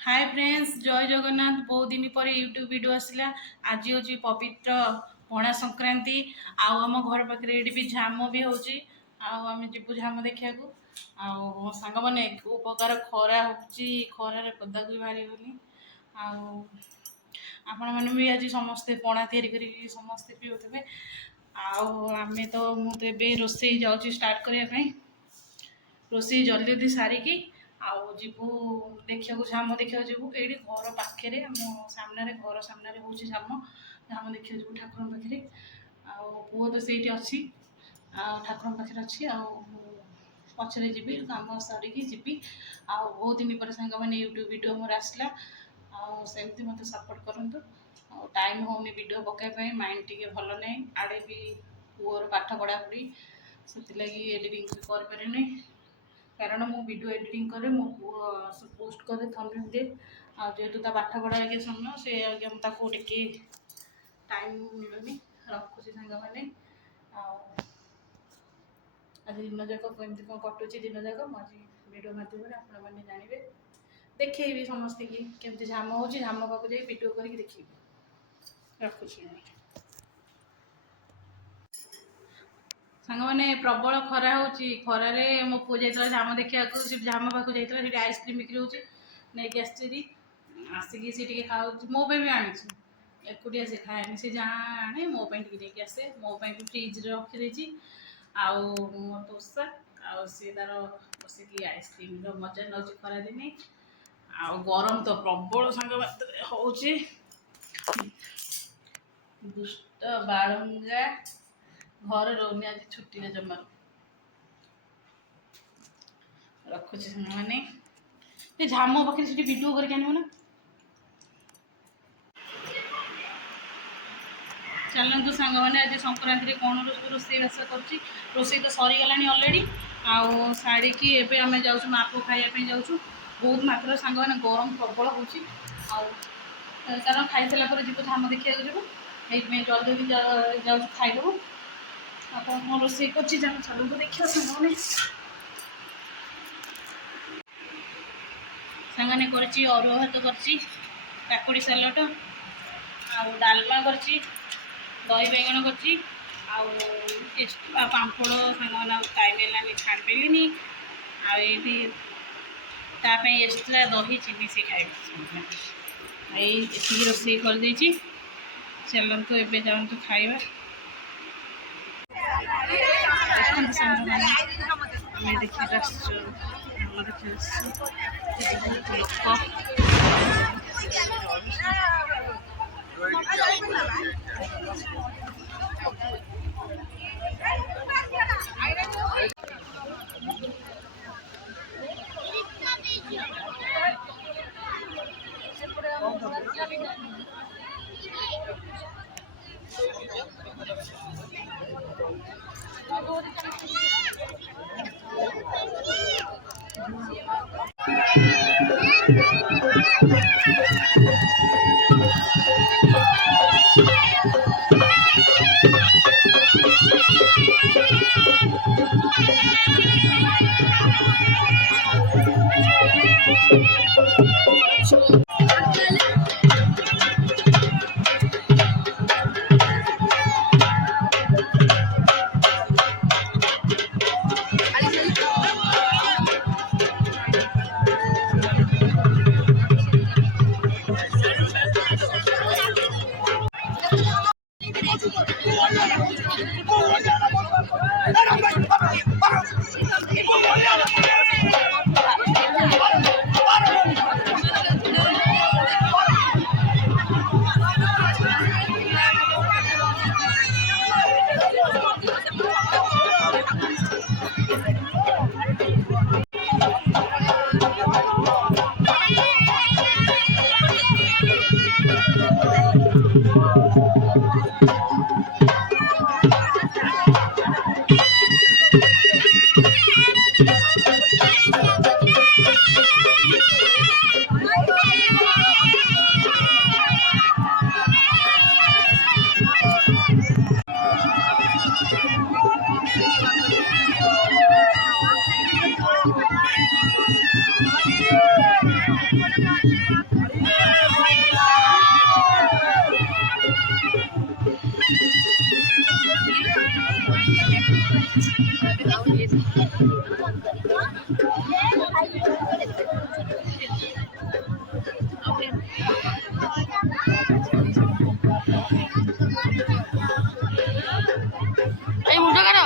Hi friends, जय जगन्नाथ। बहुत दिन पर यूट्यूब वीडियो आसला। आज हूँ पवित्र पणा संक्रांति। आम घर पाखे ये भी झाम भी होची। आम जीवु झाम देखा सांग मैंने उपकार खरा खरार पदा को बाहरी गली। आपण मैंने भी आज समस्ते पणा तैयारी समस्ते पीऊे। आमे तो मुझे रोसे जाऊँ स्टार्ट करने रोसे जल्दी जल्दी सारिकी जीवु देखा झाम देखा जीवु ये घर पाखे सामने घर सामने हूँ झाम झाम देखा जीवु ठाकुर पाखे पुओ तो से अच्छी ठाकुर पाखे अच्छी पचर जी कम सरिकी जी बहुत दिन पर सांग मैंने यूट्यूब वीडियो मोर आसला सेमती मत सपोर्ट करूँ। टाइम होनी वीडियो पकाइए माइंड टी भल ना आड़े भी पुअर पाठ पढ़ा पढ़ी से एडिटिंग कर कारण मु वीडियो एडिटिंग करे मो पोस्ट करे थंबनेल दे जेहेतु पाठ पढ़ा आगे समय से आगे टे टाइम मिलूनी रखुची सांग मैंने आज दिन जाक कमी कौन कटुची दिन जाक मुझे वीडियो मध्यम आपण मैंने जानवे देखी समस्ते कि केमती झाम हो झाम पाक जाए वीडियो करके देखी रखुची सांग मैंने प्रबल खरा हो खरार मो पु जाता झाम देखा झाम पाक जाता आइसक्रीम बिक्री हो नहीं आसिकी सी खाऊ मो भी आनी एकुटिया से खाए से जहाँ आने मोपाई टे आसे मोपाई भी फ्रिज रखी मो दोसा सी तार बस आइसक्रीम मजा नौ खरा दिने गरम तो प्रबल सांग हो दुष्ट बालंगा घर रोनी आज छुट्टी जमा रखुची मैंने झाम पाखे से वीडियो करके आनब ना चलतु सांग मैंने आज संक्रांति कौन रोसईबास कर रोसे तो सरीगला अलरेडी आड़ी की एवं आम जाऊँ मापू खायापी जाऊँ बहुत मात्रा सांग मैंने गरम प्रबल हो कारण खाई सारा जीव झाम देखा जीव ये जल्दी जल्दी जाऊँ खाईदेव आप रोसे कर चलते देखा सांग सांगने कर अरुआ भात कर सालड डालमा कर दही बैगण कर पापड़ सांग मैंने टाइम है छाड़ पेली एक्सट्रा दही चीनी से खाए ये रोसे कर चलतु एवं जातु खाइबा देखा এই উল্টো কেন?